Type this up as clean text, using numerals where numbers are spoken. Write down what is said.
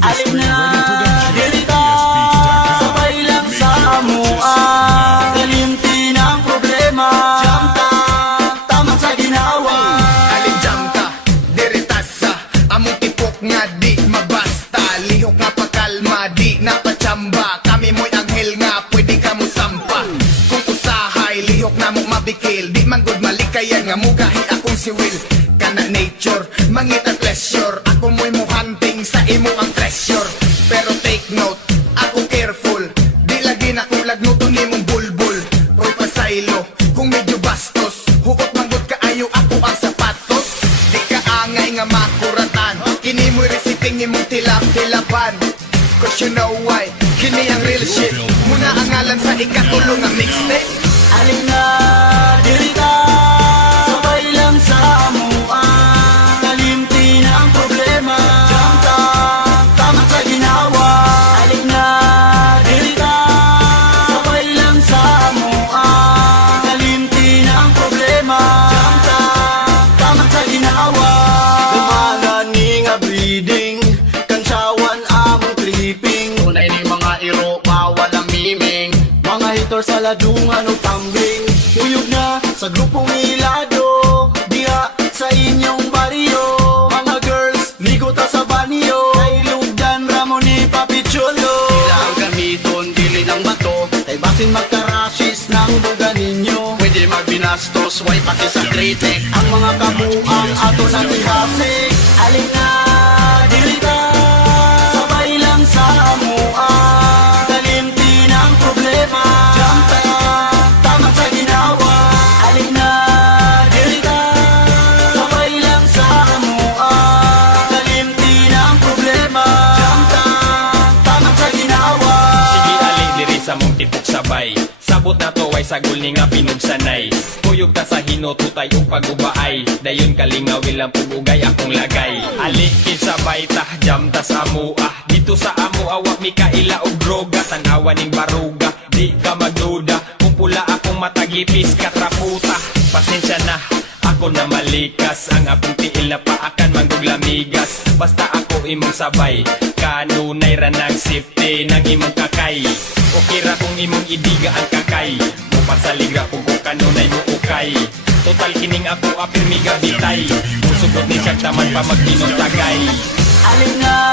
Alin na dirita, sabay lang sa amua. Kalimti ng problema, jamta, tama sa ginawa. Alin jamta, dirita sa among tipok nga di mabasta. Lihok nga pagkalma, di napachamba. Kami mo'y anghel nga, pwede ka mo sampa. Kung usahay, lihok na mo mabikil. Di man good malikayan nga mugahi akong si Will. Kana nature, mangit ang pleasure. Ako mo'y mo hunting sa imo ang treasure. Pero take note, ako careful. Di lagi na kulag nuto ni mong bulbul. Oy pasaylo, kung medyo bastos. Hukot manggut ka ayo ako ang sapatos. Di ka angay nga makuratan. Kini mo'y reciting imong tilap-tilapan. Cause you know why, kini ang real shit. Muna ang ngalan sa ikatulong nga mixtape. Alin na dirita, sabay lang sa amua. Kalimti ng problema, jamta, tama sa ginawa. Alin na dirita, sabay lang sa amua. Kalimti ng problema, jamta, tama sa ginawa. Kamalan ni nga breeding, kansyawan among tripping. Tunay ni mga iro, mawalang miming. Mga haters sa ladungan o tumbling. Uyog na sa grupong ilado, diha sa inyong baryo. Mga girls, ligo ta sa banyo. Kailugdan ramon ni Papicholo. Sila ang gamiton, dili ng bato. Kay basin magkarashis ng buga ninyo. Pwede magbinastos, way pati sa kritik. Ang mga kabuang ato na ihasik. Alin na dirita, sabay lang sa amua. Kalimti ng problema, jamta, tama sa ginawa. Alin na dirita, sabay lang sa amua. Kalimti ng problema, jamta, tama sa ginawa. Sige ali diri sa mong tipok sabay. Sabot na to ay sagol ni nga pinugsanay. Tuyog ta sa hinotutay ug pagubaay. Dayon kalingawil ang pugugay akong lagay. Ali kisabay ta jam ta sa amua. Dito sa amua wa mi kaila og droga. Tanawa ning baruga, di ka magduda. Kung pula akong matagipis katraputa. Pasensya na, ako na malikas. Ang akong tiil na paakan manggugulamigas. Basta ako imong sabay, kanunay ra ng safety ng imong kakay. Okay ra kung imong idiga ang kakay. Mupasaligra kung kanunay mo ukay. Total kining ako apirmiga bitay. Musugod ni siyang taman pa magtinong tagay. Alin na